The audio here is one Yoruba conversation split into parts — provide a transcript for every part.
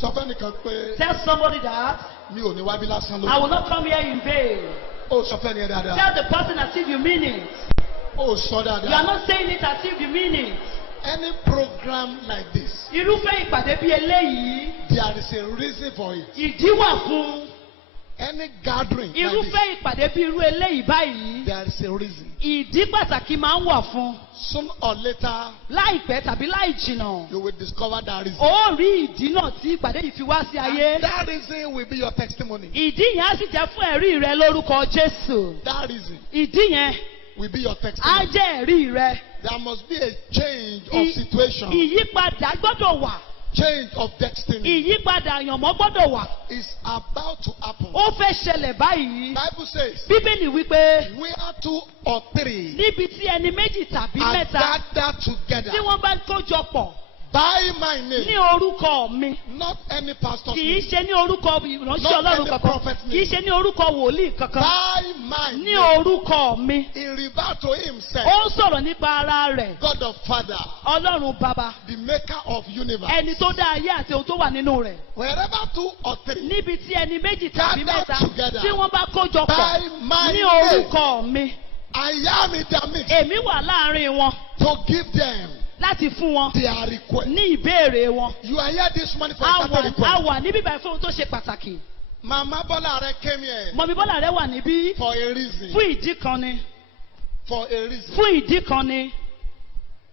Tell somebody that I will not come here in vain. Tell the person as if you mean it. You are not saying it as if you mean it. Any program like this, Irúfẹ́ ìpàdé bí eléyìí, there is a reason for it. ìdí wà fún. Any gathering like Irúfẹ́ this, ìpàdé bí irú eléyìí báyìí, there is a reason. ìdí pàtàkì máa ń wà fún. Sooner or later, Láìpẹ́ tàbí láì jìnnà, you will discover that reason. ó rí ìdí náà tí ìpàdé yìí fi wá sí ayé. And that reason will be your testimony. Ìdí yẹn á sì jẹ́ fún ẹ̀rí rẹ lórúkọ Jésù. That reason Ìdí yẹn will be your á testimony. jẹ́ ẹ̀rí rẹ. There must be a change of situation, Ìyípadà gbọ́dọ̀ wà. change of destiny. Ìyípadà àyànmọ́ gbọ́dọ̀ wà. Is about to happen. Ó fẹ́ ṣẹlẹ̀ báyìí. Bible says, Bíbélì wípé where 2 or 3 níbi tí ẹni méjì tàbí are mẹ́ta gathered together tí wọ́n bá kójọ pọ̀ by my ní name, orúkọ mi, not any pastor's kì í name, ṣe ní orúkọ ìránṣẹ́ Not Ọlọ́run any kankan, prophet's name. kì í ṣe ní orúkọ wòlíì kankan, by my ní name. orúkọ mi. He referred to himself, Ó ń sọ̀rọ̀ nípa ara rẹ̀, God the Father, Ọlọ́run Baba, the maker of universe. ẹni tó dá ayé àti ohun tó wà nínú rẹ̀. Wherever 2 or 3 Níbi tí ẹni méjì tàbí Gather mẹ́ta together tí wọ́n bá kójọ pọ̀ by my ní name, orúkọ mi, I am in their midst èmi wà láàrin wọn to give them láti fún wọn their request. ní ìbéèrè wọn. You are here this morning for a A certain request. wà níbí báyìí fún ohun tó ṣe pàtàkì. Mama Bolare came here Mọ̀mí Bọ́lá rẹ̀ wà níbí for a reason. fún ìdí kan ni. For a reason. Fún ìdí kan ni.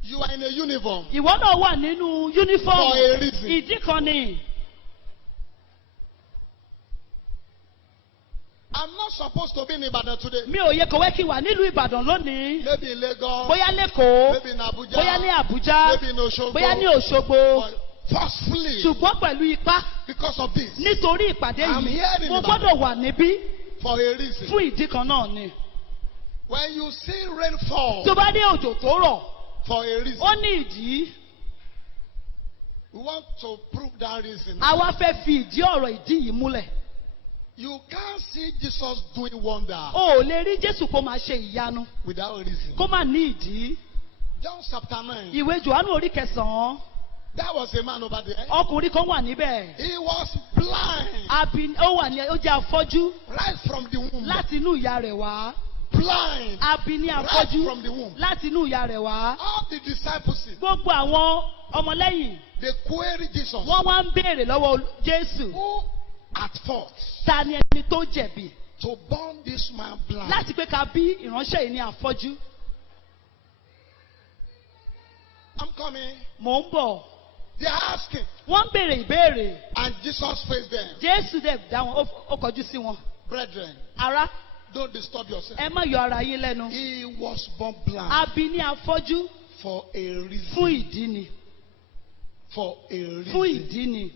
You are in a uniform. Ìwọ náà wà nínú For yúnífọ́ọ̀mù. a reason. Ìdí kan ni. I'm not supposed to be in Ibadan today. Mi ò yẹ kọ̀wé kí wà nílùú Ìbàdàn lónìí. Maybe in Lagos. Bóyá l'Ékòó. Maybe in Abuja. Bóyá ní Àbújá. Maybe in Osogbo. Bóyá ní Òṣogbo. But forcefully, Ṣùgbọ́n pẹ̀lú ipá because of this, nítorí ìpàdé I'm yìí, here in mo Ìbàdàn. gbọ́dọ̀ wà níbí for a reason. fún ìdí kan náà ni. When you see rain fall, Tó bá dé òjò tó rọ̀, for a reason, ó ní ìdí. we want to prove that reason. A wá fẹ́ fi ìdí ọ̀rọ̀ ìdí yìí múlẹ̀. You can't see Jesus doing wonder O ò lè rí Jésù kó máa ṣe ìyanu without reason. kó má ní ìdí. John chapter 9. Ìwé Jòhánù orí 9. There was a man over there. Ọkùnrin kan wà níbẹ̀. He was blind Ó jẹ́ afọ́jú right from the womb. láti inú ìyá rẹ̀ wá. Blind Abi ní right afọ́jú from the womb. láti inú ìyá rẹ̀ wá. All the disciples, Gbogbo àwọn ọmọlẹ́yìn they queried Jesus. wọ́n wá ń béèrè lọ́wọ́ Jésù. Who at fault Ta ni ẹni tó jẹ̀bi to born this man blind? láti pé ká bí ìránṣẹ́ yìí ní afọ́jú? I'm coming. Mò ń bọ̀. They are asking. Wọ́n ń béèrè ìbéèrè. And Jesus faced them. Jésù dẹ̀ dá wọn, ó kọjú sí wọn. Brethren, Ará, don't disturb yourself. ẹ má yọ ara yín lẹ́nu. He was born blind Abi ní afọ́jú for a reason. fún ìdí ni. For a reason. Fún ìdí ni.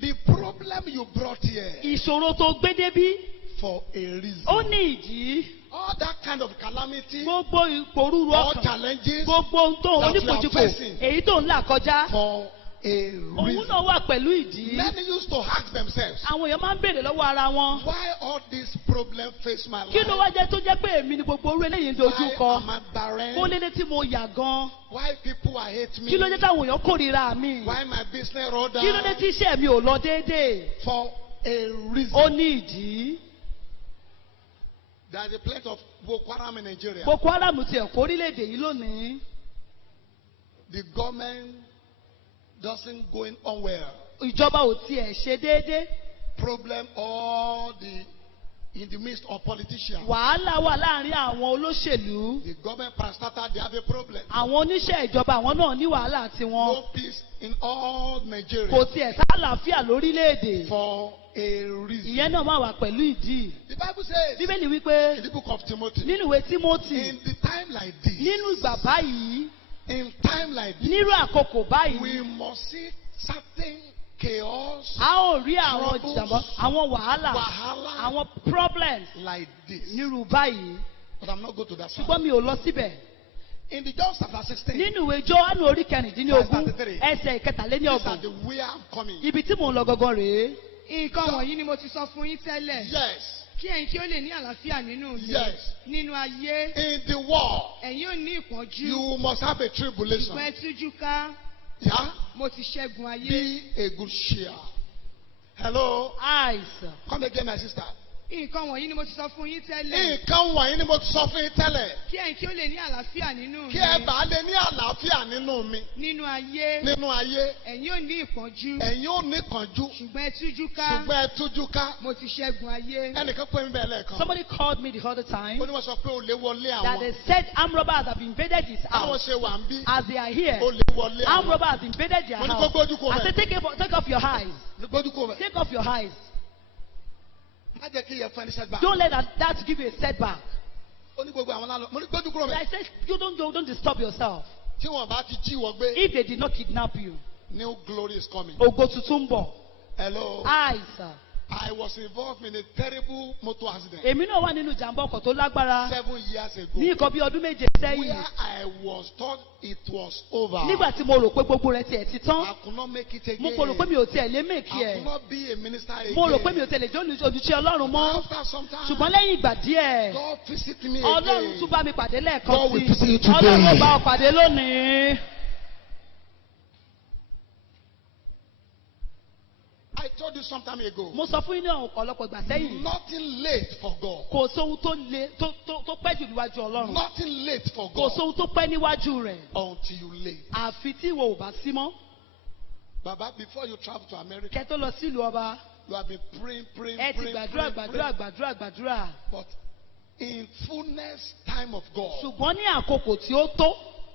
The problem you brought here Ìṣòro tó gbé débí, for a reason. ó ní ìdí. All that kind of calamity Gbogbo ìpòrúru or ọkàn, challenges gbogbo ohun tó that you are oníkojúkò, facing. èyí tó ń là kọjá, for a òun reason. náà wà pẹ̀lú ìdí. Many used to ask themselves, Àwọn èèyàn máa ń béèrè lọ́wọ́ ara wọn. why all this problem face my Kí ló wá life? jẹ́ tó jẹ́ pé èmi ni gbogbo orú eléyìí ń dojú Why kọ? am I barren? Kó lédè tí mo yà gan. Why people are hate me? Kí ló dé táwọn èèyàn kórìíra mi? Why my business roll Kí ló dé down? tí iṣẹ́ mi ò lọ déédéé? For a reason. Ó ní ìdí. There is a plenty of Boko Haram in Nigeria. Boko Haram ti ẹ̀kọ́ orílẹ̀-èdè yìí lónìí. The government doesn't go in on well. Ìjọba ò tiẹ̀ ṣe déédéé. Problem all the in the midst of politicians. Wàhálà wà láàrin àwọn olóṣèlú. The government parastatal, they have a problem. Àwọn oníṣẹ́ ìjọba àwọn náà ní wàhálà tiwọn. No peace in all Nigeria. Kò tiẹ̀ sálàáfíà lórílẹ̀-èdè. For a reason. Ìyẹn náà máa wà pẹ̀lú ìdí. The Bible says Bíbélì wípé in the book of Timothy, nínú ìwé Tímótì, in the time like this, nínú ìgbà báyìí, in time like this, nírú àkókò báyìí, we must see certain chaos a ó rí àwọn troubles, ìjàmbá, àwọn wàhálà, wahala àwọn problems like this. nírú báyìí. But I'm not going to that side. Ṣùgbọ́n mi ò lọ síbẹ̀. In the John chapter 16, Nínú ìwé Jòhánù orí 19 33. ẹsẹ̀ these are 33. the way I'm coming. Ibi tí mò ń lọ gangan rèé. Nǹkan wọ̀nyí ni mo ti sọ fún yín tẹ́lẹ̀. Yes, Kí ẹ̀yin kí ó lè ní àlàáfíà nínú mi. Yes. Nínú ayé, in the world, ẹ̀yin ò ní ìpọ́njú. you must have a tribulation. Ṣùgbọ́n ẹ tújú ká. Yeah? Mo ti ṣẹ́gun ayé. Be a good cheer. Hello. Eyes. Come again, my sister. Nǹkan wọ̀nyí ni mo ti sọ fún yín tẹ́lẹ̀. Nǹkan wọ̀nyí ni mo ti sọ fún yín tẹ́lẹ̀. Kí ẹ̀yin kí ó lè ní àlàáfíà nínú mi. Kí ẹ bá lè ní àlàáfíà nínú mi. Nínú ayé. Nínú ayé. Ẹ̀yin ò ní ìpọ́njú. Ẹ̀yin ò ní ìpọ́njú. Ṣùgbọ́n ẹ tújú ká. Ṣùgbọ́n ẹ tújú ká. Mo ti ṣẹ́gun ayé. Ẹnìkan pè mí bẹ́ẹ̀ lẹ́ẹ̀kan. Somebody called me the other time. Ó ní wọ́n sọ pé olè wọlé That àwọn. they said armed robbers have invaded his Àwọn house. ṣe wà ń bí. As they are here, Olè wọlé armed àwọn. robbers have invaded their Mo ní kó house. gbójú kó I bẹ̀. said, take off your eyes. Gbójú kó bẹ̀. Take off your eyes. Má jẹ́ kí ìyẹn fún ẹni setback. Don't let that give you a setback. Ó ní gbogbo àwọn lálọ́. Mo ní gbójú kúrò I bẹ̀. said, you don't disturb yourself. Tí wọ́n bá ti jí wọ gbé. If they did not kidnap you, New glory is coming. Ogo tuntun ń bọ̀. Hello. Eyes, sir. I was involved in a terrible motor accident Èmi náà wà nínú ìjàmbá ọkọ̀ tó lágbára 7 years ago. ní nǹkan bí ọdún méje Where sẹ́yìn. I was thought it was over. Nígbà tí mo rò pé gbogbo rẹ̀ tiẹ̀ ti tán, I could not make it again. mo kò rò pé mi ò tiẹ̀ lé mèkì I ẹ̀. could not be a minister again. Mo rò pé mi ò tiẹ̀ lè jẹ́ olùṣẹ́ Ọlọ́run mọ́. After some time, Ṣùgbọ́n lẹ́yìn ìgbà díẹ̀, God visited me Ọlọ́run again. tún bá mi pàdé God lẹ́ẹ̀kan will visit you sí. today. Ọlọ́run ó bá ọ pàdé lónìí. I told you some time ago. Mo sọ fún yín ní ọ̀pọ̀lọpọ̀ ìgbà sẹ́yìn. Nothing late for God. Kò sóhun tó pẹ́ jù níwájú Ọlọ́run. Nothing late for Kò God sóhun tó pẹ́ níwájú rẹ̀. until you late. Àfi tí ìwọ ò bá sí mọ́. Baba, before you travel to America, Kẹ́ tó lọ sílùú ọba. you have been praying. Ẹ ti gbàdúrà. But in fullness time of God, Ṣùgbọ́n ní àkókò tí ó tó,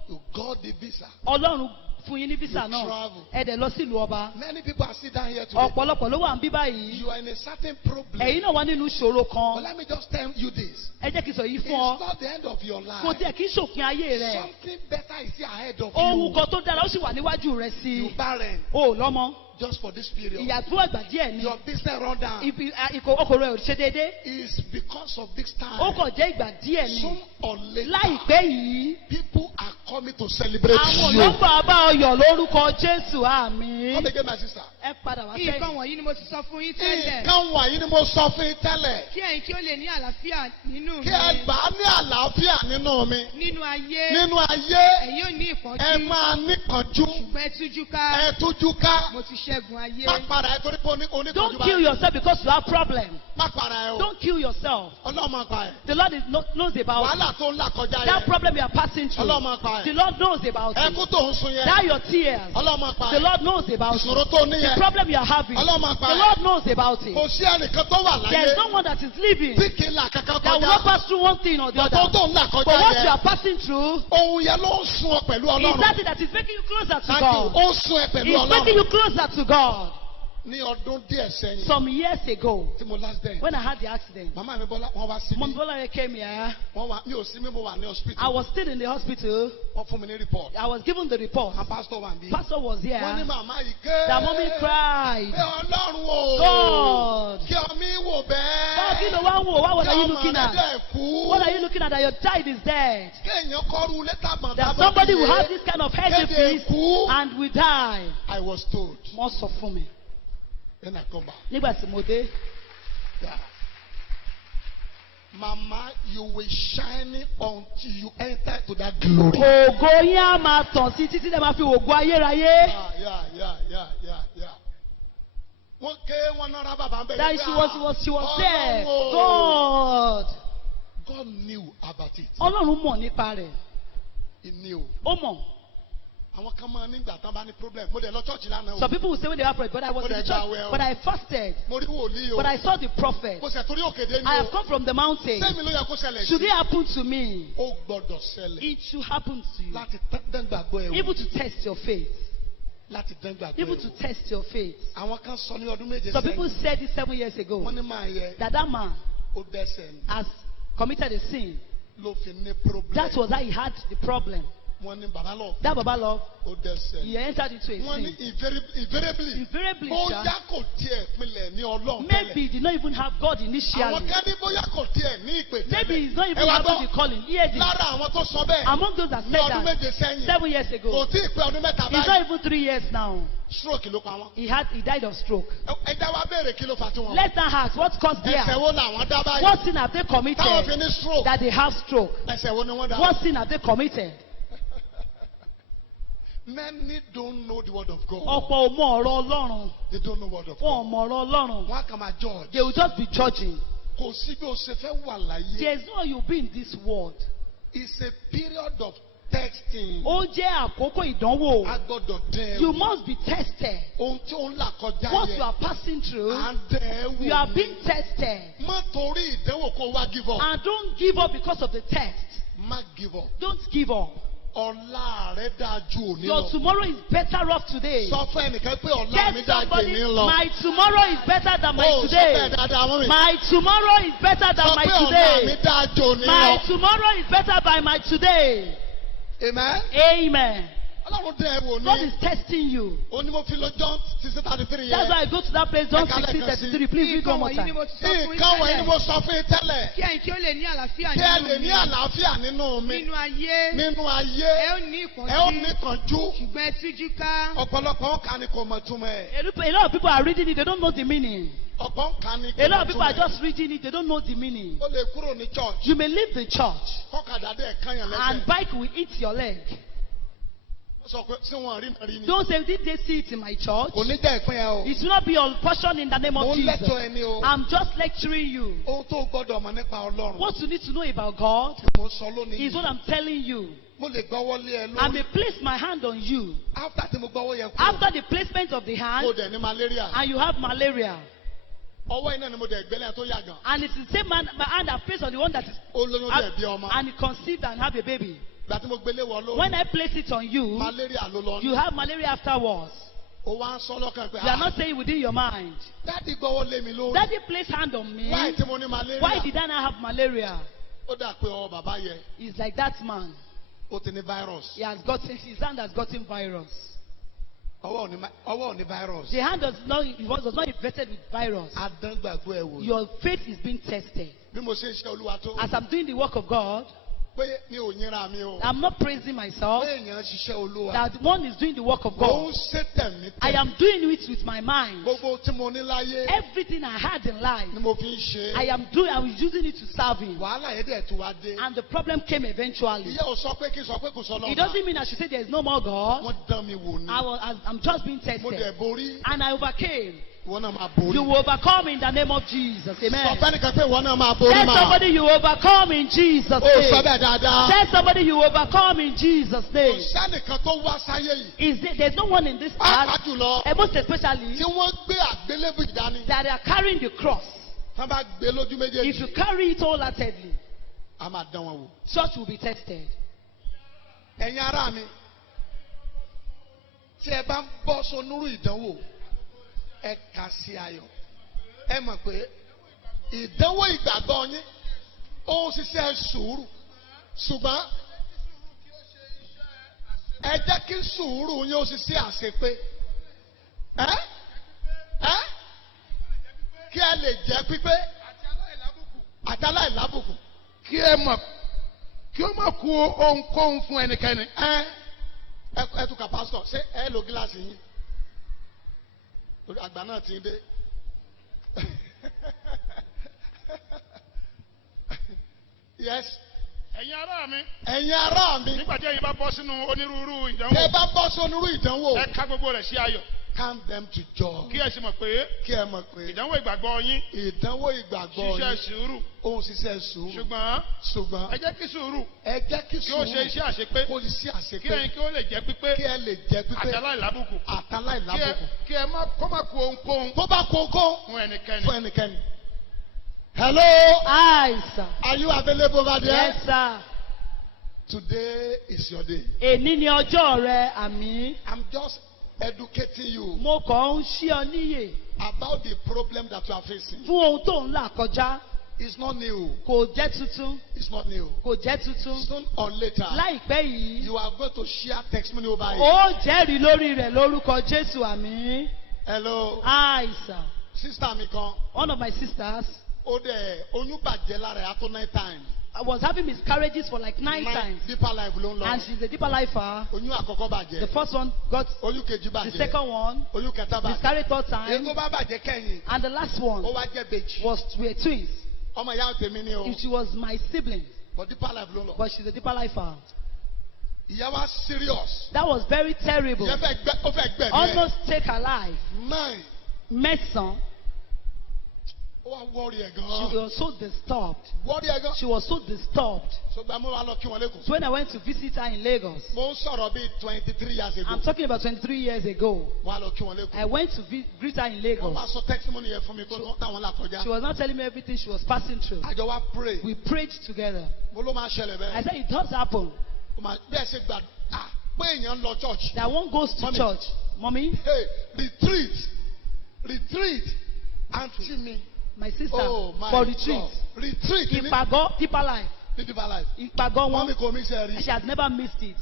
you got the visa. Ọlọ́run fún yín ní físà You náà. travel. Ẹ dẹ̀ lọ sílùú ọba. Many people are sitting down here today. Ọ̀pọ̀lọpọ̀ ló wà ń bí báyìí. You are in a certain problem. Ẹ̀yin náà wà nínú ìṣòro But kan. let me just tell you this. Ẹ jẹ́ kí n sọ yìí It's fún ọ. not the end of your life. Kò tiẹ̀ kí n ṣòpin ayé rẹ̀. Something better is still ahead of Ohun you. kan tó dára ó sì wà níwájú rẹ̀ sí You i. barren O ò lọ́mọ. just for this period. Ìyà fún ìgbà díẹ̀ ni. Your business run down. Ọkọ̀ rẹ̀ ò ṣe déédé. It's because of this time. Ó kàn jẹ́ ìgbà díẹ̀ ni. Soon or later, Láìpẹ́ yìí, people are coming to celebrate àwọn you. olóńgbò bá ọyọ̀ lórúkọ Jésù àmín. Come again, my sister. Ẹ padà wá Nǹkan sẹ́yìn. wọ̀nyí ni mo ti sọ fún yín tẹ́lẹ̀. Nǹkan wọ̀nyí ni mo sọ fún yín tẹ́lẹ̀. Kí ẹ̀yin kí ó lè ní àlàáfíà nínú Kí ẹ mi. bá ní àlàáfíà nínú mi. Nínú ayé. Nínú ayé, Ẹ̀yin ò ní ẹ ìpọ́njú. máa níkànjú. Ṣùgbọ́n ẹ tújú ká. Ẹ tújú ká. Mo ti ṣẹ́gun ayé. Má para ẹ torí pé oníkànjú Don't báyìí. kill yourself because you have problem. Má para ẹ o. Don't kill yourself. Ọlọ́run máa pa ẹ. The Lord knows about Wàhálà tó ń là kọjá that yẹn. problem you are passing through. Ọlọ́run máa pa The ẹ. Lord knows about Ẹkún it. tó ń sun yẹn. That your tears. Ọlọ́run máa pa The ẹ. Lord knows about Ìṣòro it. tó ní The yẹn. problem you are having. Ọlọ́run máa pa The ẹ. Lord knows about it. Kò sí ẹnìkan tó wà There is láyé no one that is living tí kì í là kankan that will not kọjá. pass through one thing or the Bọ̀dọ̀ other. tó ń là But kọjá what you yẹn. are passing through Ohun yẹn ló ń sun ọ pẹ̀lú is Ọlọ́run. that thing that is making you closer to Thank you. God. Ó ń sun ẹ pẹ̀lú It's making Ọlọ́run. you closer to God. Ní ọdún díẹ̀ sẹ́yìn Some years ago, tí mo last day. when I had the accident, Màmá mi Bọ́lá wọ́n wá sí mi. Mom Bola came here. Wọ́n wá mi ò sí mi mo wà ní I hospital. was still in the hospital. Wọ́n fún mi ní report. I was given the report. Àwọn pastor wà níbí. Pastor was here. Wọ́n ní màmá yìí ké. That mommy cried. Pé Ọlọ́run o. God. Kí ọmí wò bẹ́ẹ̀. God, you know what are you Kí looking ọmọ rẹ̀ at? dẹ̀ kú. What are you looking at? That your child is dead. Kéèyàn kọ́ru lẹ́tà bàtà That somebody will have this kind of head disease and will die. I was told. Wọ́n sọ fún mi. Then I come back. Nígbà tí mo dé. Yeah. Mama, you will shine until you enter to that glory. Ògo yín á máa tàn sí títí dẹ̀ máa fi ògo ayérayé. Yeah. Wọ́n ké wọn náírà bàbá ń bẹ̀rẹ̀. That she was there. God. God knew about it. Ọlọ́run mọ̀ nípa rẹ̀. He knew. Ó mọ̀. Àwọn kan máa nígbà tán bá ní problem. Mo dẹ̀ lọ church lánàá o. Some people will say when they have prayed, but I was in the church, but I fasted, Mo rí wòlíì o. but I saw the prophet. Mo ṣẹ̀ torí òkè dé ní I o. have come from the mountain. Sẹ́mi ló yẹ kó ṣẹlẹ̀ Should sí. it happen to me? Ó gbọ́dọ̀ ṣẹlẹ̀. It should happen to you. Láti dán gbàgbọ́ ẹ̀ wò. Able to test your faith. Láti dán gbàgbọ́ ẹ̀ Able to wò. test your faith. Àwọn kan sọ ní ọdún méje Some people sẹ́yìn. said it 7 years ago Wọ́n ní máa yẹ that man ó dẹ́ṣẹ̀ ni. has committed a sin. Ló fi ní problem. That was how he had the problem. Wọ́n ní bàbá lọ. That Baba love, Ó dẹ́ṣẹ̀ he ni. entered into a Wọ́n ní sin. invariably. Invariably, Bóyá sir, kò tiẹ̀ pinlẹ̀ ní Ọlọ́run maybe tẹ́lẹ̀. he did not even have God Àwọn initially. kan ní bóyá kò tiẹ̀ ní ìpè tẹ́lẹ̀. Maybe he's not Ẹ even wá having gbọ́. the calling. Hear this. Lára àwọn tó sọ bẹ́ẹ̀. Among those that Ní said ọdún that méje sẹ́yìn. 7 years Kò ago, tí ì pé ọdún mẹ́ta it's not báyìí. even 3 years now. Stroke ló pa wọ́n. He died of stroke. Ẹ já wa béèrè kí ló fà tí wọ́n. Let's now ask what caused Ẹ̀ṣẹ̀ there. wo làwọn dá báyìí? What sin have they Táwọn fi committed ní stroke. that they have stroke? Ẹ̀ṣẹ̀ wo ni wọ́n dá? What sin have they committed? Many don't know the word of God. Ọ̀pọ̀ ò mọ ọ̀rọ̀ Ọlọ́run. They don't know the word of Wọn ò God. mọ ọ̀rọ̀ Ọlọ́run. Wọ́n á kàn máa judge. They will just be judging. Kò sí bí o ṣe fẹ́ wà láyé. There is no how you be in this world. It's a period of testing. Ó jẹ́ àkókò ìdánwò. A gbọ́dọ̀ dán ẹ wò. You must be tested. Ohun tí ó ń là kọjá What you yẹn. are passing through, À ń dán ẹ wò. you are being tested. Má torí ìdánwò kó wá give up. And don't give up because of the test. Má give up. Don't give up. Ọ̀la rẹ̀ dáa ju òní Your lọ. tomorrow is better off today. Sọ fún ẹnìkan pé ọ̀la mi Tell dáa ju somebody, èní lọ. my tomorrow is better than my Ó sọ today. bẹ́ẹ̀ dáadáa mọ́ mi. My tomorrow is better than Sọ my pé ọ̀la mi today. dáa ju òní My lọ. tomorrow is better by my today. Amen. Amen. Ọlọ́run dán ẹ wò God ní. is testing you. Ó ní mo fi lọ John 16:33 That's yẹn. why I go to that place, John 16:33. Please read one more time. Nǹkan wọ̀nyí ni mo sọ fún yín tẹ́lẹ̀. Kí ẹ̀yin kí ó lè ní àlàáfíà Kí ẹ nínú lè mi. ní àlàáfíà nínú mi. Nínú ayé. Nínú Ẹ ayé. ó ní Ẹ ó ní ìpọ́njú. kánjú. Ṣùgbọ́n ẹ tújú ká. Ọ̀pọ̀lọpọ̀ ọ̀ka ni kò mọ̀ túmọ̀ ẹ̀. A lot of people are reading it, they don't know the meaning. Ọ̀pọ̀ ọ̀ka ni kò A mọ̀ lot of people are túmọ̀ ẹ̀. just reading it, they don't know the meaning. Ó lè kúrò ní church. You may leave the church Kọ́kadà dẹ̀ kányàn and lẹ́sẹ̀. bike will eat your leg. Ó sọ pé sí wọn rí màrí ni. Don't say, did they see it in my church? Kò ní jẹ́ ìpín ẹ o. It will not be your portion in the name Mo of ń Jesus. lẹ́tọ̀ ẹni o. I'm just lecturing you. Ohun tó gbọ́dọ̀ mọ̀ nípa Ọlọ́run. What you need to know about God Mo sọ lónìí. is what I'm telling you. Mo lè gbọ́wọ́ lé ẹ I lórí. may place my hand on you. After tí mo gbọ́wọ́ yẹn kúrò. After the placement of the Mo hand, dẹ̀ ní malaria. and you have malaria. Ọwọ́ iná ni mo dẹ̀ gbẹ́lẹ̀ tó yà gan. And it's the same man, my hand I placed on the one that is, Ó lóyún dẹ̀ bí ọmọ. and he conceived and have a baby. Ìgbà tí mo gbélé wọ lórí. When I place it on you, Malaria ló lọ. you have malaria afterwards. Ó wá ń sọ lọ́kàn pé. You are not saying within your mind. Dádì gbọ́wọ́ lé mi lórí. Daddy placed hand on me. Why tí mo ní malaria? Why did I not have malaria? Ó dà pé ọ bàbá yẹ. It's like that man. Ó ti ní virus. He has gotten, his hand has gotten virus. Ọwọ́ ò ní virus. The hand does not infected with virus. Adángbàgbọ́ ẹ wò. Your faith is being tested. Bí mo ṣe ń ṣe Olúwa tó. As I'm doing the work of God, Pé mi ò yínra mi o. I'm not praising myself. Pé èèyàn ṣiṣẹ́ Olúwa. That one is doing the work of Mo God. ń ṣe tẹ̀mí I tẹ̀mí. am doing it with my mind. Gbogbo tí mo ní láyé Everything I had in life, ni mo fi ń ṣe. I was using it to serve Him. Wàhálà yẹn dẹ̀ tún wá dé. And the problem came eventually. Ìyá ò sọ pé kí n sọ pé kò sọ It lọ́wọ́. doesn't mean I should say there is no more God. Wọ́n dán mi wò ni. I'm just being Mo dẹ̀ tested. borí. And I overcame. Ìwọ náà máa borí. You will overcome in the name of Jesus. Sọ Amen. fẹ́nìkan pé ìwọ náà máa borí Tell máa. somebody you will overcome in Jesus' Ó sọ name. bẹ́ẹ̀ dáadáa. Tell somebody you will overcome in Jesus' Kò name. sẹ́nìkan tó wá sáyé yìí. There's no one in this Pàápàá earth, jùlọ and most especially, tí wọ́n gbé àgbélébù ìdání. that are carrying the cross. Tán bá gbé lójú If you méjèèjì. carry it wholeheartedly, A máa dán wọn wò. church will be tested. Ẹ̀yin ará mi, tí ẹ bá ń bọ́ sonúrú ìdánwò, ẹ kà sí ayọ̀. Ẹ mọ̀ pé ìdánwò ìgbàgbọ́ yín ó ń ṣiṣẹ́ sùúrù. Ṣùgbọ́n ẹ jẹ́ kí sùúrù yín ó ṣiṣẹ́ àṣepé. Kí ẹ lè jẹ́ pípé àti aláìlábùkù. Kí ẹ mọ̀ kí ó má kú ohunkóhun fún ẹnikẹ́ni. Ẹ tún kà pásítọ̀ ṣé ẹ lo gíláàsì yín? Àgbà náà ti ń dé. Yes. Ẹ̀yin ará mi. Ẹ̀yin ará mi. Nígbà tí ẹ̀yin bá bọ́ sínú onírúurú ìdánwò. Tẹ́ bá bọ́ sónúrú ìdánwò. Ẹ ká gbogbo rẹ̀ sí ayọ̀. Count them to joy. Kí ẹ sì mọ̀ pé. Kí ẹ mọ̀ pé. Ìdánwò ìgbàgbọ́ yín. Ìdánwò ìgbàgbọ́ yín. Ṣiṣẹ́ sùúrù. Ó ń ṣiṣẹ́ sùúrù. Ṣùgbọ́n. Ẹ jẹ́ kí sùúrù. Ẹ jẹ́ kí sùúrù. Kí ó ṣe iṣẹ́ àṣepé. Kó ṣe àṣepé. Kí ẹ̀yin kí ó lè jẹ́ pípé. Kí ẹ lè jẹ́ pípé. Àtàláìlábùkù. Àtàláìlábùkù. Kí ẹ kó má kú ohunkóhun. Tó bá kú ohunkóhun. Fún ẹnikẹ́ni. Fún ẹnikẹ́ni. Hello. Hi, sir. Are you available over there? Yes, sir. Today is your day. Èní ni ọjọ́ rẹ, àmín. I'm just educating you Mo kàn ń ṣí ọ níyè about the problem that you are facing. fún ohun tó ń là kọjá. It's not new. Kò jẹ́ tuntun. It's not new. Kò jẹ́ tuntun. Soon or later, Láìpẹ́ yìí, you are going to share testimony over it. ó jẹ́rìí lórí rẹ̀ lórúkọ Jésù, àmín. Hello. Hi, sir. Sister mi kan. One of my sisters, Ó dẹ̀ oyún bàjẹ́ lára ẹ̀ after 9 times. I was having miscarriages for like 9 times. Deeper life ló ń lọ. And she's a deeper lifer. Oyún àkọ́kọ́ bàjẹ́. The first one got, Oyún kejì the bàjẹ́. second one Oyún kẹta bàjẹ́. miscarried third Èyí time. tó bá bàjẹ́ kẹ́yìn. And the last one Ó wá jẹ́ bèjì. were twins. Ọmọ ìyá tèmi ni o. She was my sibling, But deeper life ló ń lọ. but she's a deeper lifer. Ìyá wa serious. That was very terrible. Ìyá ó fẹ́ gbẹ̀mí ẹ̀. Almost take her life. 9. Mẹ́sàn-án. Ó wá worry ẹ̀ She gan. was so disturbed. Worry ẹ̀ gan. She was so disturbed. So gba mo wá lọ kí wọn lẹ́kọ̀ọ́. So when I went to visit her in Lagos, Mo ń sọ̀rọ̀ bíi 23 years ago. I'm talking about 23 years ago. Wọ́n á lọ kí wọn lẹ́kọ̀ọ́. I went to greet her in Wọ́n Lagos. máa sọ testimony yẹn fún mi pé táwọn là kọjá. She was not telling me everything she was passing through. Àjọ wa pray. We prayed together. Mo ló máa ṣẹlẹ̀ bẹ́ẹ̀. I said it does happen Bẹ́ẹ̀ ṣe gbà pé èèyàn ń lọ church. that one goes to Mommy. church. Mommy, Hey, retreat. Auntie mi. my sister, Oh my for retreat. God. Retreat. Ipago, deeper life. Deeper life. Ipago Mọ́mí one. kò mí ṣe rí. She has never missed it.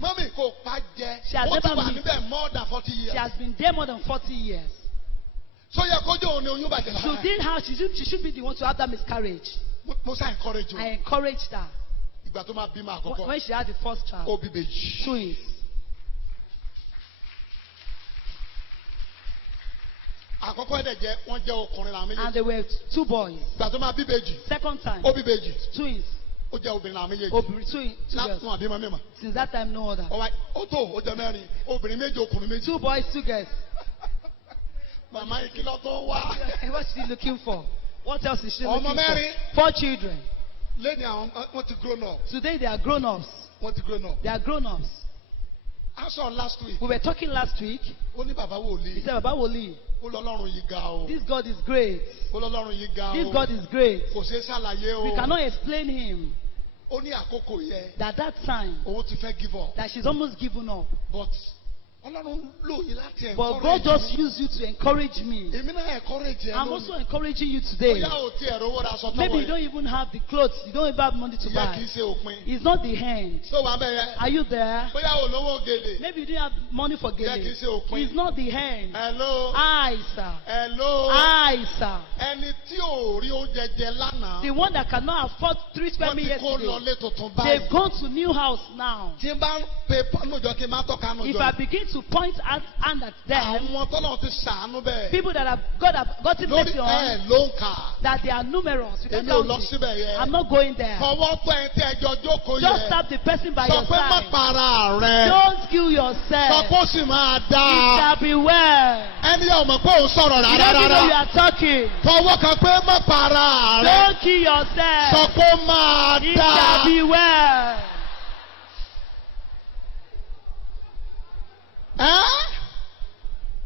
Mọ́mí kò pa jẹ. She has Ó ti never wà missed. níbẹ̀ more than 40 years. She has been there more than 40 years. So yẹ kójú òun ni oyún bàjẹ́ So didn't have, she should be the one to have that miscarriage. Mo sá encourage o. I encouraged her. Ìgbà tó máa bímọ àkọ́kọ́. When she had the first child, Ó bí bèjì. twins. Àkọ́kọ́ ẹ̀dẹ̀ jẹ́ wọ́n jẹ́ ọkùnrin làwọn And méjèèjì. they were 2 boys. Ìgbà tó máa bí bèjì. Second time, Ó bí bèjì. twins. Ó jẹ́ obìnrin làwọn méjèèjì. Two girls. Látún àbímọ mímọ. Since that time, no other. Ó tó ó jẹ mẹ́rin. Obìnrin méjì ọkùnrin méjì. 2 boys, 2 girls. Màmá ìkìlọ̀ tó wá. What's she looking for? What else is she Ọmọ looking mẹ́rin. for? 4 children. Lẹ́ni àwọn wọ́n ti grown up. Today they are grown-ups. Wọ́n ti grown up. They are grown-ups. I saw last week. We were talking last week. Ó ní bàbá He wòlíì. said, Baba Woli, Ó lọ́lọ́run yìí ga o. this God is great. Ó lọ́lọ́run yìí ga o. This God is great. Kò ṣeé ṣàlàyé o. We cannot explain him Ó ní àkókò yẹn. that time Òun ti fẹ́ give up. that she's almost given up. But Ọlọ́run lò yín láti But God encourage just me. used you to encourage me. Èmi náà encourage ẹ I'm lónìí. also encouraging you today. Bóyá o ti ẹ̀rọ owó ra aṣọ Maybe tọwọ́ you don't even have the clothes. You don't even have money to Ìyẹn kì buy. í ṣe òpin. It's not the end. Tó wà bẹ́ẹ̀ yẹn. Are you there? Bóyá o lówó gèlè. Maybe you didn't have money for Ìyẹn kì í gele. ṣe òpin. It's not the end. Hello. I, sir. Hello. I, sir. Ẹni tí ò rí oúnjẹ jẹ lánàá. The one that cannot afford 3 square Wọ́n meals ti kó yesterday. lọlé tuntun They've báyìí. gone to new house now. Tí n bá ń pe pánújọ kí n má tọ́ka nù If jọ. I begin to point hand at them, Àwọn tọ́lọ̀ ti ṣàánú bẹ́ẹ̀. people that have God have gotten Lórí mercy on, ẹ̀ ló ń kà. that they are numerous. You can't Èmi ò lọ count it. síbẹ̀ yẹn. I'm not going there. Fọwọ́ tó ẹ tí ẹjọ́ jókòó Just yẹ. tap the person by Sọ your pé má side. para rẹ̀. Don't kill Sọ yourself. pé ó sì máa It dáa. shall be well. Ẹni yẹn ò mọ̀ pé òun sọ̀rọ̀ You rárá don't even know you rárá. are talking. Fọwọ́ kan pé má para rẹ̀. Don't kill Sọ yourself. pé ó máa It shall dáa. be well.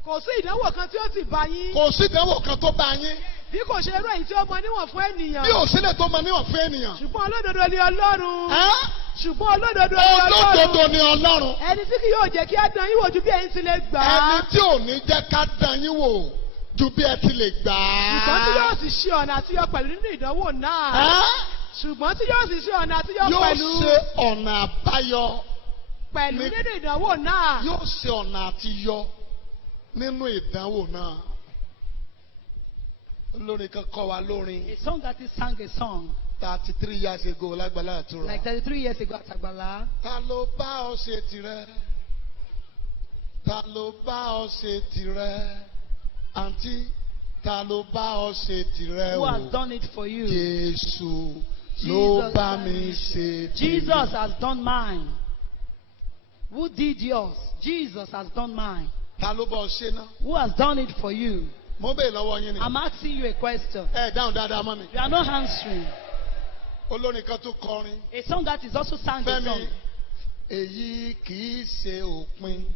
Kò sí ìdánwò kan tí ó ti bá yín. Kò sí ìdánwò kan tó bá yín. Bí kò ṣe irú èyí tí ó mọ níwọ̀n fún ènìyàn. Bí òsínlẹ̀ tó mọ níwọ̀n fún ènìyàn. Ṣùgbọ́n olódodo ni Ọlọ́run. Ṣùgbọ́n olódodo ni Olódodo Ọlọ́run. ni Ọlọ́run. Ẹni tí kì yóò jẹ́ kí á dán yín wò ju bí ẹ̀yin ti lè gbà Ẹni á. tí ò ní jẹ́ ká dán yín wò ju bí ẹ ti lè gbà Ṣùgbọ́n tí yóò á. sì ṣe ọ̀nà àtiyọ pẹ̀lú nínú ìdánwò náà. Ṣùgbọ́n tí yóò sì ṣe ọ̀nà àtiyọ Yóò pẹ̀lú ṣe ọ̀nà àbáyọ. nínú ìdánwò náà. Yóò ṣe ọ̀nà àtiyọ nínú ìdánwò náà. Olórin kan kọ́ wa lórin A song that is sang a song 33 years ago lágbàlá àtúrà. like 33 years ago at Agbala. Ta ló bá ọ ṣe tirẹ̀? Ta ló bá ọ ṣe tirẹ̀? Àǹtí, ta ló bá ọ ṣe tirẹ̀ Who o? has done it for you? Jésù ló bá mi ṣe tirẹ̀. Jesus has done mine. Who did yours? Jesus has done mine. Ta ló bá ọ ṣe ná? Who has done it for you? Mo bèè lọ́wọ́ yín ni. I'm asking you a question. Ẹ dáhùn dáadáa mọ́ mi. You are not answering. Olórin kan tó kọrin. A song that is also sang a Fẹ́mi, song. èyí kì í ṣe òpin.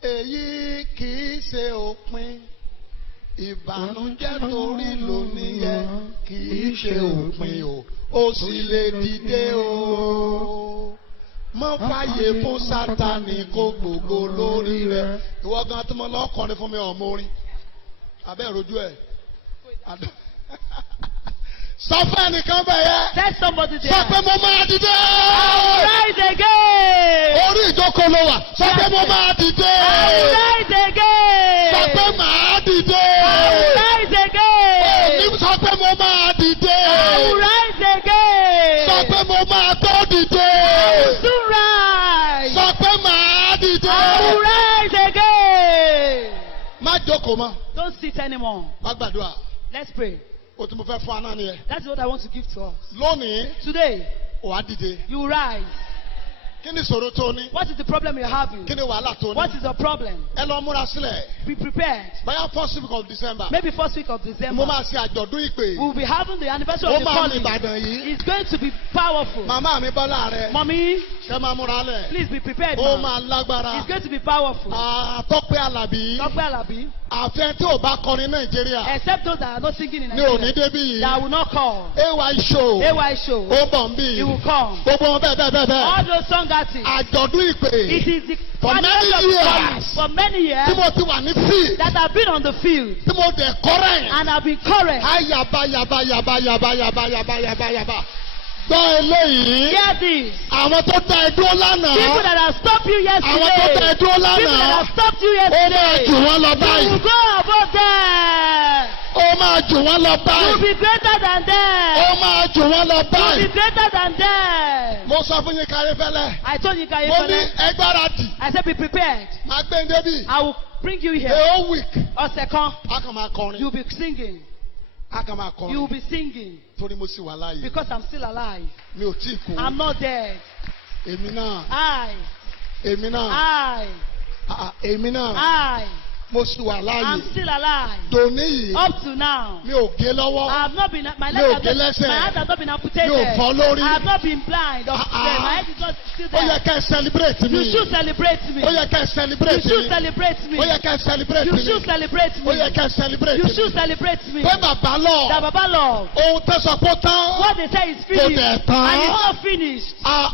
Èyí kì í ṣe òpin. Ìbànújẹ́ torí lónìí yẹn kì í ṣe òpin o. Ó sì lè dìde o. Mọ fàyè fún Sátánì kó gbogbo lórí rẹ̀. Ìwọ gan tó mọ lọ́kọ̀ọ́rin fún mi ọmọ orin. Abẹ́ ìrojú ẹ̀. Sọ fún ẹnìkan bẹ̀ yẹ. Tell somebody there. Sọ pé mo máa dìde. Rise again. Orí ìjókòó ló wà. Sọ pé mo máa dìde. Rise again. Sọ pé màá dìde. Rise again. Òní sọ pé mo máa dìde. Rise again. Sọ pé mo máa tó dìde. Soon rise. Sọ pé màá dìde. Rise again. Má jókòó mọ́. Don't sit anymore. Wá gbàdúrà. Let's pray. O tí mo fẹ́ fún aná nìyẹn. That's what I want to give to us. Lónìí, Today, wàá dìde. you rise. Kí ni ìṣòro tó ní? What is the problem you're having? Kí ni wàhálà tó ní? What is the problem? Ẹ lọ múra sílẹ̀. Be prepared. Bóyá first week of December. Maybe first week of December. Mo máa ṣe àjọ̀dún ìpè. We'll be having the anniversary of the calling. Ó máa ní Ìbàdàn yìí. It's going to be powerful. Màmá mi Bọ́lá rẹ̀. Mommy, Ṣé máa múra lẹ̀? please be prepared. Ó Ma. máa lágbára. It's going to be powerful. Tọ́pẹ́ Àlàbí. Tọ́pẹ́ Àlàbí. Àfẹ́ tí ò bá kọrin Nàìjíríà. Except those that are not singing in Ní òní Nigeria. débí yìí. That will not come. AY show. AY show. Ó bọ̀ ń bí. It will come. Gbogbo wọn bẹ́ẹ̀. All those song artists. Àjọ̀dún ìpè. It is the For many anniversary of the calling. years. For many years. Tí mo ti wà ní field. That have been on the field. Tí mo dẹ̀ kọ́rẹ̀. And have been correct. Yaba. Gbọ́ eléyìí. Hear this. Àwọn tó dá ẹ dúró lánàá. People that have stopped you yesterday. Àwọn tó dá ẹ dúró People that lánàá. have stopped you Ó máa yesterday. jù wọ́n lọ You báyìí. will go above them. Ó máa jù wọ́n lọ You will báyìí. be greater than them. Ó máa jù wọ́n lọ You will be báyìí. greater than them. Mo sọ fún yín kárí fẹ́lẹ́. I told you, Mo ní Kayefele. ẹgbáradì. I said, be prepared. Máa gbé débì. I will bring you A here. whole week. Ọ̀sẹ̀ kan. A kàn máa kọrin. You will be singing. A kàn máa You will kọrin. be singing. Torí mo sì wà láàyè. Because I'm still alive. Mi ò tí ì kú. I'm not dead. Èmi náà. Èmi náà. Mo sì wà I'm láàyè. still alive. Dòní yìí. Up to now. Mi ò gé I lọ́wọ́. have not been, my Mi ò leg gé has lẹ́sẹ̀. my hand has not been amputated. Mi ò fọ́ lórí. I have not been blind. Of my head is not still Ó yẹ there. kẹ́ ẹ celebrate mi. You should celebrate me. Ó yẹ kẹ́ ẹ You celebrate should mi. celebrate me. Ó yẹ kẹ́ ẹ celebrate You mi. should celebrate Ó yẹ me. kẹ́ ẹ celebrate You mi. should celebrate me. Pé bàbá lọ. That Baba Lord, Ohun tó sọ pé ó tán. what they say is Kò finished. dẹ̀ tán. And it's not finished. And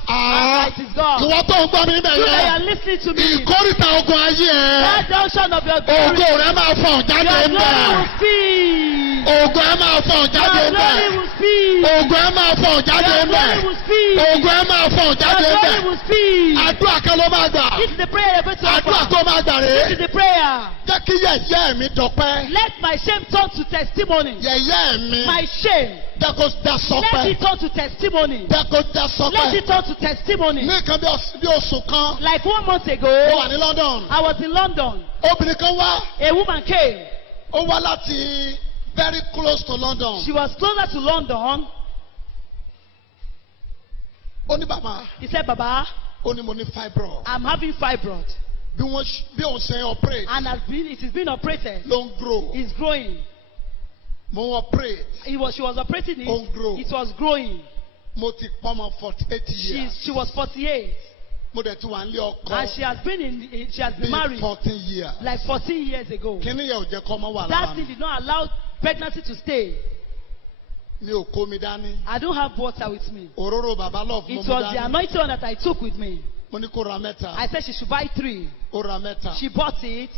it is God. Ìwọ tó ń gbọ́ mi bẹ̀ You that yẹn. are listening to me. Ìkórìtà ogun ayé ẹ̀. That junction of your glory. Ògo rẹ̀ máa fọ̀ jáde Your ń glory bẹ̀. will speak. Ògo ẹ̀ máa fọ̀ jáde Your ń glory bẹ̀. will speak. Ògo ẹ̀ máa fọ̀ jáde Your ń glory bẹ̀. will speak. Ògo ẹ̀ máa fọ̀ Your jáde ń glory bẹ̀. will speak. Àdúrà kan ló máa gbà. This is the prayer you're going to Àdúrà offer. tó máa gbà This rèé. is the prayer. Jẹ́ kí yẹ̀yẹ́ mi dọ̀pẹ́. Let my shame turn to testimony. Yẹ̀yẹ́ mi. My shame. Jẹ́ kó da Let sọpẹ́. it turn to testimony. Jẹ́ kó da Let sọpẹ́. it turn to testimony. Ní nǹkan bí oṣù kan. Like 1 month Ó ago, wà ní London. I was in London. Obìnrin kan wá. A woman came. Ó wá láti very close to London. She was closer to London. Ó ní bàbá. He said, Baba, Ó ní mo ní fibroid. I'm having fibroid. Bí òun ṣe operate. And it is being operated. Ló ń grow. It's growing. Mo ń operate. She was operating Ó ń it. grow. It was growing. Mo ti pọ́nmọ 48 years. She was 48. Mo dẹ̀ ti wà nílé ọkọ. And she has been Bíi married 14 years. like 14 years ago. Kíní yẹn ò jẹ́ kọ́ ọmọ wà That lára thing mi. did not allow pregnancy to stay. Mi ò kó mi dání. I don't have water with me. Òróró bàbá love mo It mú was the dání. anointing one that I took with me. Mo ní kó ra mẹ́ta. I said she should buy 3. Ó ra mẹ́ta. She bought it.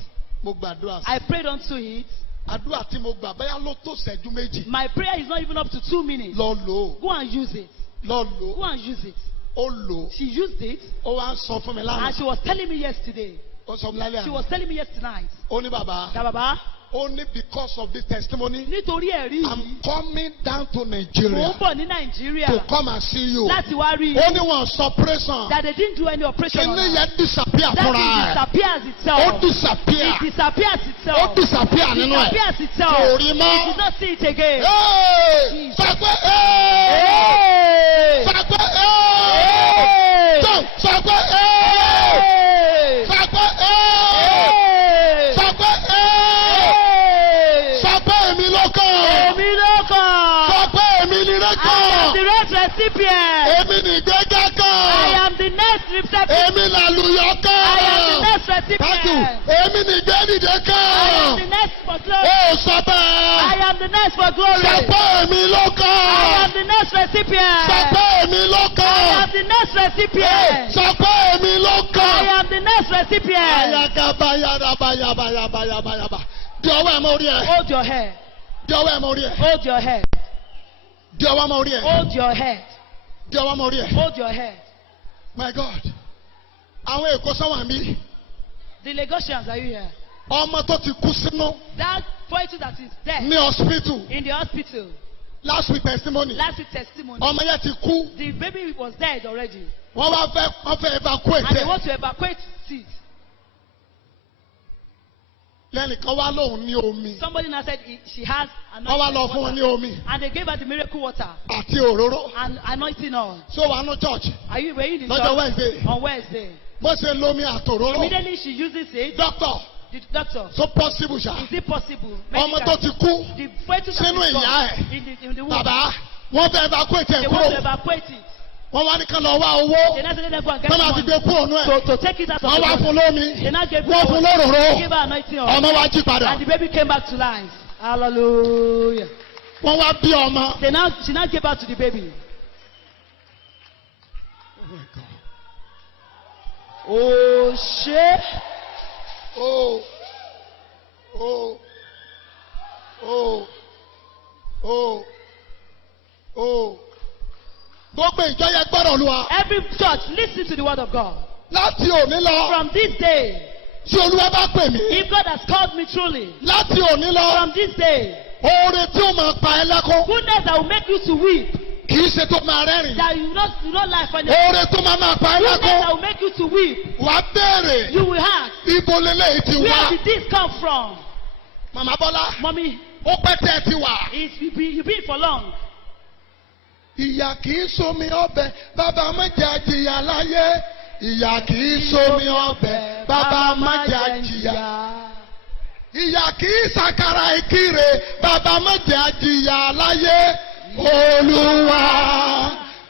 Mo gbàdúrà sí. I prayed unto it. Àdúrà tí mo gbà bẹ́yà ló tó ṣẹ́jú méjì. My prayer is not even up to 2 minutes. Lọ lò ó. Go and use it. Lọ lò Go ó. and use it. Ó lò ó. She used it. Ó wá ń sọ fún mi And lánàá. she was telling me yesterday. Ó sọ fún mi lálẹ́ She àná. was telling me yesterday. Ó ní bàbá. That Baba, Only because of this testimony, nítorí ẹ̀rí I'm yìí, coming down to mò Nigeria ń bọ̀ ní Nàìjíríà to come and see you. láti wá rí Ó i. ní wọn suppression. That they didn't do any operation on Kíní her. yẹn disappear That fúnra thing ẹ̀. disappears Ó itself. disappear. It disappears Ó itself. disappear It nínú ẹ̀. disappears itself. Kò rí You mọ́. did not see it again. Hey! Sọ pé hey! Hey! Sọ pé hey! Hey! Tó sọ pé hey! Hey! Sọ pé hey! Hey! Sọ pé hey! Hey! Sọ pé èmi ló kàn. Èmi ló kàn. Sọ pé èmi ni rẹ I am kàn. the next recipient. Èmi ni ìgbéga I kàn. am the next recipient. Èmi làlùyọ I am the kàn. next Thank you. recipient. Èmi ni ìgbédìde I am the kàn. next for glory. Ó sọ I bẹ́ẹ̀. am the next for glory. Sọ pé èmi ló I am kàn. the next recipient. Sọ pé èmi ló I am kàn. the next recipient. Sọ pé èmi ló I kàn. am the next recipient. Ayagaba yaraba yaba yaba yaba yaba. Di ọwọ́ ẹ̀ mọ orí ẹ̀. Hold your head. Di ọwọ́ ẹ̀ mọ orí ẹ̀. Hold your head. Di ọwọ́ mọ orí ẹ̀. Hold your head. Di ọwọ́ mọ orí ẹ̀. Hold your head. My God. Àwọn Èkó sọ́wọ́n mi. The Lagosians, are you here? Ọmọ tó ti kú sínú That poetry that is dead ní hospital. in the hospital. Last week testimony. Last week testimony. Ọmọ yẹn ti kú. The baby was dead already. Wọ́n wá fẹ́ evacuate And they ẹ̀. want to evacuate it. lẹ́nìkan wá lóhùn ní omi. Somebody now said she has wọ́n wá lọ fún wọn ní omi. and they gave her the miracle water. àti òróró. and anointing oil. so wà nù church. were you in the lọ́jọ́ church? Wednesday. On Wednesday. bó ṣe lómi àtòróró. Immediately she uses it. doctor. The doctor. so possible ṣá. Is it possible? ọmọ tó ti kú. The fetus sínú ìyá ẹ̀. in the womb. bàbá wọ́n fẹ́ evacuate ẹ̀ They want to kúrò. evacuate it. wọ́n wá ní kán lọ wá owó. They now say let them go and get wọ́n máa fi money. gbé kúrò nù ẹ̀. To take it out of wọ́n the wá body. fún lómi. They now gave wọ́n fún They lóróró. gave her anointing oil. ọmọ wa jí padà. And the baby came back to life. Hallelujah. wọ́n wá bí ọmọ. She now gave birth to the baby. oh my God. Oh shit. oh gbogbo ìjọ yẹn gbọ́dọ̀ lu wa. Every church listen to the word of God. láti òní lọ. From this day. tí olúwa bá pè mí. If God has called me truly. láti òní lọ. From this day. oore tí ó máa pa ẹ́ lẹ́kún. Goodness that will make you to weep. kì í ṣe tó máa rẹ́rìn. That you not laugh on it. oore tó máa pa ẹ́ Goodness lẹ́kún. that will make you to weep. wà á béèrè. You will ask. ibo lélẹ́yìí ti Where wá. did this come from? màmá bọ́lá. Mommy, ó pẹ́ tẹ́ ẹ ti wà. you've been for long. ìyà kì í somi ọbẹ̀ bàbá má jẹ́ àjìyà láyé. ìyà kì í somi ọbẹ̀ bàbá má jẹ́ àjìyà. ìyà kì í sàkàrà ìkírè bàbá má jẹ́ àjìyà láyé. olúwa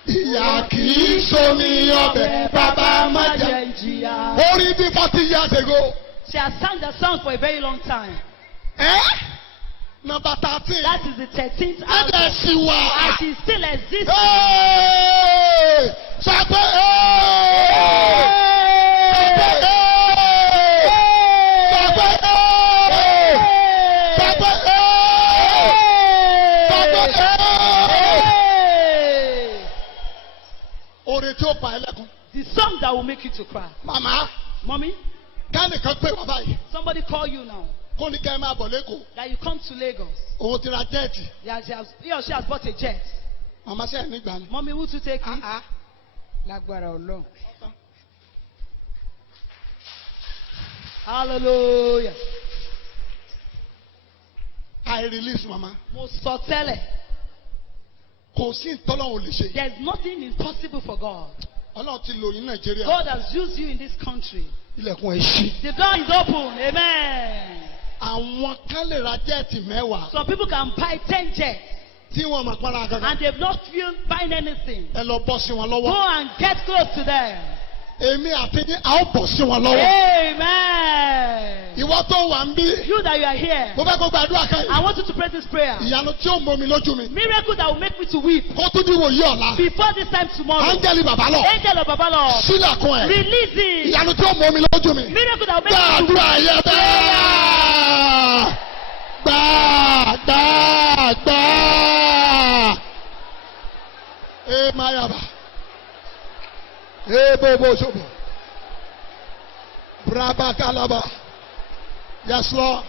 ìyà kì í somi ọbẹ̀ bàbá má jẹ́ àjìyà. orí bí 40 years ago. She has sung the song for a very long time. Number 13. That is the 13th And album. she was. And she still exists. Hey! Sapa, hey! Sapa, hey! Sapa, hey! Sapa, hey! Sapa, hey! Orin tí ó pa ẹlẹ́kùn. The song that will make you to cry. Mama. Mommy, Kánìkan pè wá báyìí. somebody call you now. Kó ní kẹ́ ẹ máa bọ̀ lẹ́kọ̀ọ́. That you come to Lagos. Òun ti ra jẹ́ẹ̀tì. He or she has bought a jet. Màmá sẹ́yìn nígbà mi. Mommy, who to take it? Lágbára Ọlọ́run. Hallelujah. I release mama. Mo sọ tẹ́lẹ̀. Kò sí ìtọ́lọ́run ò lè ṣe. There is nothing impossible for God. Ọlọ́run ti lò yín Nàìjíríà. God has used you in this country. Ilẹ̀kùn ẹ̀ ṣí. The door is open. Amen. Àwọn kan lè ra jẹ́ẹ̀tì mẹ́wàá. Some people can buy 10 jets. Tí wọ́n máa para kankan. And they've not feel buying anything. Ẹ lọ bọ́ sí wọn Go lọ́wọ́. and get close to them. Èmi àti yín a ó bọ̀ sí wọn lọ́wọ́. Amen. Ìwọ tó wà ń bí. You that you are here. Mo fẹ́ kó gbàdúrà kan I yìí. want you to pray this prayer. Ìyanu tí ó mọ mi lójú mi. Miracle that will make me to weep. Kó tún díwò yí ọ̀la. Before this time tomorrow. Áńgẹ́lì bàbá lọ. Angel of Baba Lord. Sílẹ̀kùn ẹ̀. Release it. Ìyanu tí ó mọ mi lójú mi. Miracle that will make me to Gbàdúrà weep. yẹ bẹ́ẹ̀. Gbà. Ee mayaba. Ee bobo sobo. Braba kalaba. Yes, Lord.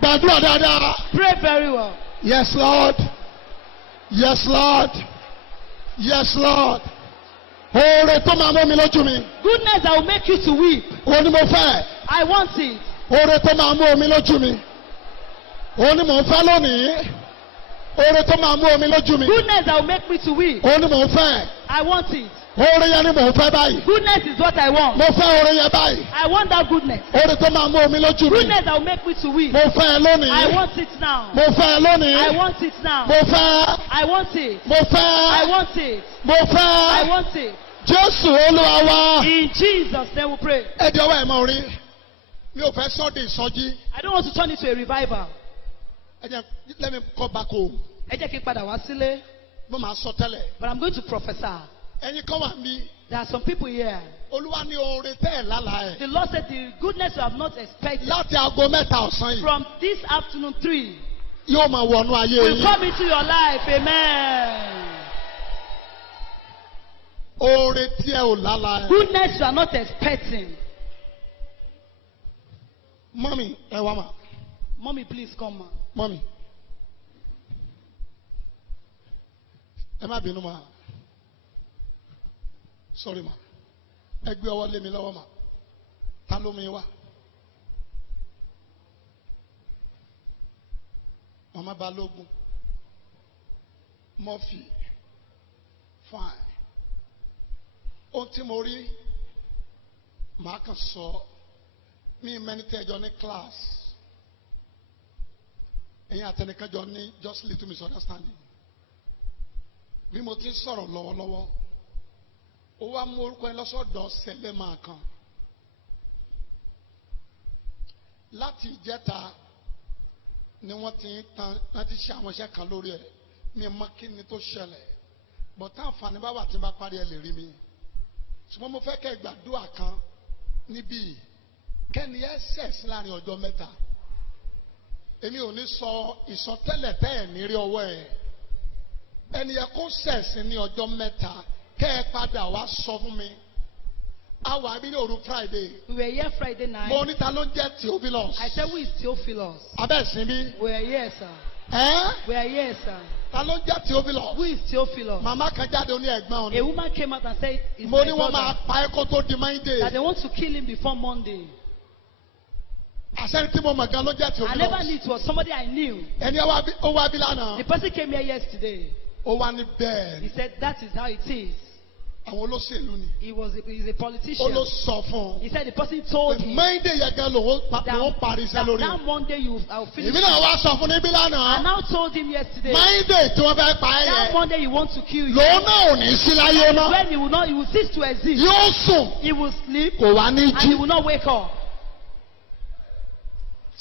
Gbàdúrà dáadáa. Pray very well. Yes, Lord. Yes, Lord. Yes, Lord. Oore tó máa mú mi lójú mi. Goodness that will make you to weep. Òun ni mo fẹ́. I want it. Oore tó máa mú omi lójú mi. Òun ni mò ń fẹ́ lónìí. Oore tó máa mú omi lójú mi. Goodness that will make me to weep. Òun ni mò ń fẹ́. I want it. Oore yẹn ni mò ń fẹ́ báyìí. Goodness is what I want. Mo fẹ́ oore yẹn báyìí. I want that goodness. Oore tó máa mú omi lójú mi. Goodness that will make me to weep. Mo fẹ́ ẹ lónìí. I want it now. Mo fẹ́ ẹ lónìí. I want it now. Mo fẹ́. I want it. Mo fẹ́. I want it. Mo I fẹ́. want it. Jésù Olúwa wa. In Jesus' name we pray. Ẹ di ọwọ́ ẹ̀ mọ́ orí. Mi ò fẹ́ sọ́ọ̀dì ìsọjí. I don't want to turn it to a revival. Ẹ jẹ́ let me go back home. Ẹ jẹ́ kí n padà wá sílé. Mo máa sọ tẹ́lẹ̀. But I'm going to prophesy. Ẹ̀yin kan wà mí. There are some people here. Olúwa ní oore tẹ́ ẹ̀ lálàá ẹ̀. The Lord said the goodness you have not expected. Láti aago mẹ́ta ọ̀sán yìí. From this afternoon 3. Yóò máa wọnú ayé Will yín. come into your life. Amen. Oore tí ẹ ò lálàá ẹ̀. Goodness you are not expecting. Mọ́mì ẹ wá mà. Mommy, please come, ma. Mọ́mì. Ẹ má bínú ma. Sorry ma. Ẹ gbé ọwọ́ lé mi lọ́wọ́ ma. Ta ló mi wá? Mama Balógun. Murphy. Fine. Ohun tí mo rí màá kàn sọ mi mẹ́ni tẹ́ ẹjọ́ ní class. Ẹ̀yin àtẹnìkan jọ ní just little misunderstanding. Bí mo ti sọ̀rọ̀ lọ́wọ́lọ́wọ́, ó wá mú orúkọ ẹ lọ́sọ̀dọ̀ sẹ́lẹ̀ máa kan. Láti ìjẹta ni wọ́n ti ń tan láti ṣe àwọn iṣẹ́ kan lórí ẹ̀. Mi mọ kí ni tó ṣẹlẹ̀. Bọ̀tá àǹfààní bá wà tí n bá parí ẹ lè rí mi. Ṣùgbọ́n mo fẹ́ kẹ́ gbàdúrà kan níbí. Kẹ́ni ẹ sẹ̀sí láàrin ọjọ́ mẹ́ta. Èmi ò ní sọ ìsọtẹ́lẹ̀ tẹ́ ẹ̀ ní rí ọwọ́ ẹ̀. Ẹni yẹ kó sẹ̀sí ní ọjọ́ mẹ́ta. Kẹ́ ẹ padà wá sọ fún mi. Àwa bí ní òru Friday. We were here Friday night. Mo ní ta ló jẹ́ Theophilus. I said, who is Theophilus? Abẹ́ ìsìn bí. We are here, sir. Ẹ́ We are here, sir. ta ló jẹ́ Theophilus. Who is Theophilus? Màmá kan jáde ó ní ẹ̀gbọ́n A òní. woman came out and said, it's Mo my ní wọ́n máa brother. pa ẹ́ kó tó di Monday. That they want to kill him before Monday. Àṣẹ́ni tí mo mọ̀ gan ló jẹ́ I never Theophilus. knew it was somebody I knew. Ẹni ó wá bí lánàá. The person came here yesterday. Ó wá ní bẹ́ẹ̀. He said, that is how it is. Àwọn olóṣèlú ni. He's a Ó politician. ló sọ fún un. He said the person told him Monday yẹn gan lòun parí iṣẹ́ lórí that ẹ̀. Monday I'll finish. Èmi náà wá sọ fún níbí I lánàá. now told him yesterday Monday tí wọ́n fẹ́ pa ẹ́ that yẹn. Monday he wants to kill you. Lòun náà ò ní sí láyé mọ́. When he will cease to exist. Yóò sùn. He will sleep Kò wá ní and he jí. will not wake up.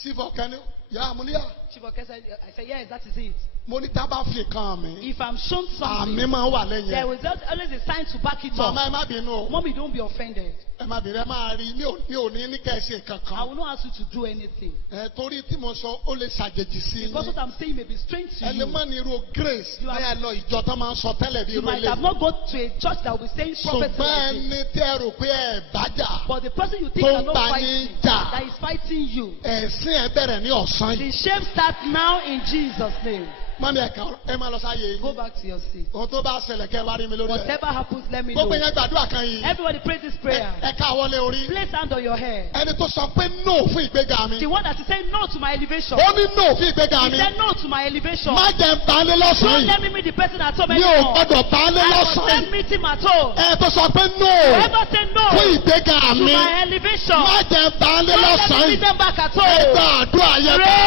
Sífọ̀ kẹ́ni. Yà á múlíyà. Chiboke said, I said, yes, that is it. Mo ní tá a bá fi kan mi. If I'm shown something, Àmì máa wà lẹ́yìn there ẹ̀. will just always a sign to back it Màmá ẹ up. má bínú o. Mommy, don't be offended. Ẹ má bínú ẹ máa rí mi ò ní kẹ́ ẹ ṣe I kankan. will not ask you to do anything. Torí tí mo sọ ó lè ṣàjèjì sí Because i. what I'm saying may be strange to Ẹ lè you. má ní irú grace. You are- Bẹ́ẹ̀ lọ ìjọ tó máa ń sọ tẹ́lẹ̀ bí You irú might have ilé. not gone to a church that will be saying prophecy Ṣùgbọ́n like this. ẹni tí ẹ rò pé ẹ bájà. But the person you think Tó are ń not bá fighting, yín jà. that is fighting you. Ẹ̀sìn ẹ bẹ̀rẹ̀ ní ọ̀sán The yìí. shame starts now in Jesus' name. Mọ́mí ẹ máa lọ sáyé Go yín. back to your seat. Ohun tó bá ṣẹlẹ̀ kẹ́ ẹ wá rí mi lórí ẹ̀. Whatever happens, let me know. Gbogbo yẹn gbàdúrà kan yìí. Everybody pray this prayer. Ẹ ká wọlé orí. Place hand on your head. Ẹni tó sọ pé no fún ìgbéga mi. The one that is saying no to my elevation. Ó ní no fún ìgbéga He mi. said no to my elevation. Má jẹ́ balẹ̀ lọ́sàn-án Don't yìí. let me meet the person at home Mi ò anymore. gbọ́dọ̀ balẹ̀ I lọ́sàn-án must yìí. meet him at home. Ẹ tó sọ pé no Whoever say no fún ìgbéga to mi. my elevation. Má jẹ́ balẹ̀ Don't let me lọ́sàn-án meet yìí. them back at Ẹ home. gba àdúrà yẹn Prayer.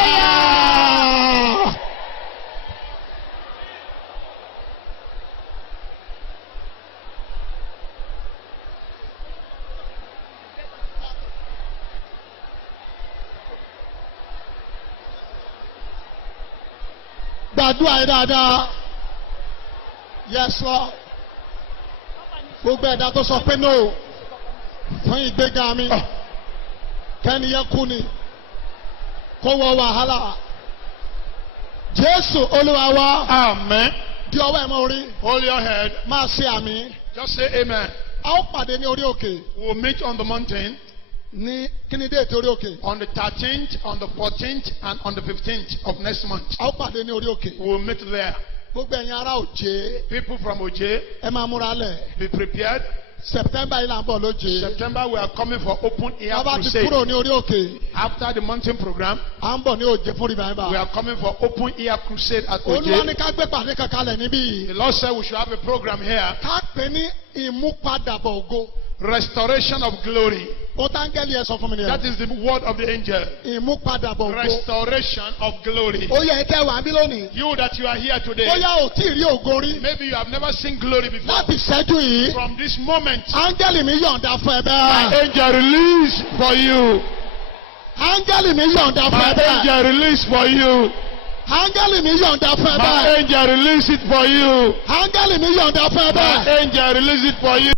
bá. Gbàdúrà yẹn dáadáa. Yes Lord. Gbogbo ẹ̀dá tó sọ pé no fún ìgbéga mi. Kẹ́ni yẹn kú ni. Kó wọ wàhálà. Jésù Olúwa wa. Amen. Di ọwọ́ ẹ̀ mọ́ orí. Hold your head. Máa ṣe àmì. Just say amen. A ó pàdé ní orí òkè. We'll meet on the mountain Ní kíni déètì orí òkè. on the 13th, on the 14th, and on the 15th of next month. A ó pàdé ní orí òkè. We'll meet there. Gbogbo ẹ̀yin ará òjé. People from Oje, Ẹ máa múra lẹ̀. be prepared. September yìí là ń bọ̀ lóje. September we are coming for open air Bàbá ti crusade. kúrò ní orí òkè. After the mountain program, À ń bọ̀ ní òjé fún we revival. are coming for open air crusade at Olúwa ní Oje. ká gbé pàdé kankan lẹ̀ níbí. The Lord said we should have a program here. Ká pè ní ìmúpadàbọ̀ ògo. Restoration of glory. Ó táńgẹ́lì ẹ̀ sọ fún mi nìyẹn. That is the word of the angel. Ìmúpadàbọ̀ ògo. Restoration of glory. Ó yẹ kẹ́ wà bí lónìí. You that you are here today, Bóyá ò tí ì rí ògo rí. maybe you have never seen glory before. Láti ṣẹ́jú yìí. From this moment, Áńgẹ́lì mi yọ̀ǹda fún ẹ bẹ́ẹ̀. angel release for you. Áńgẹ́lì mi yọ̀ǹda fún ẹ My bẹ́ẹ̀. angel release for you. Áńgẹ́lì mi yọ̀ǹda fún ẹ My báyìí. angel release it for you. Áńgẹ́lì mi yọ̀ǹda fún ẹ My báyìí. angel release it for you.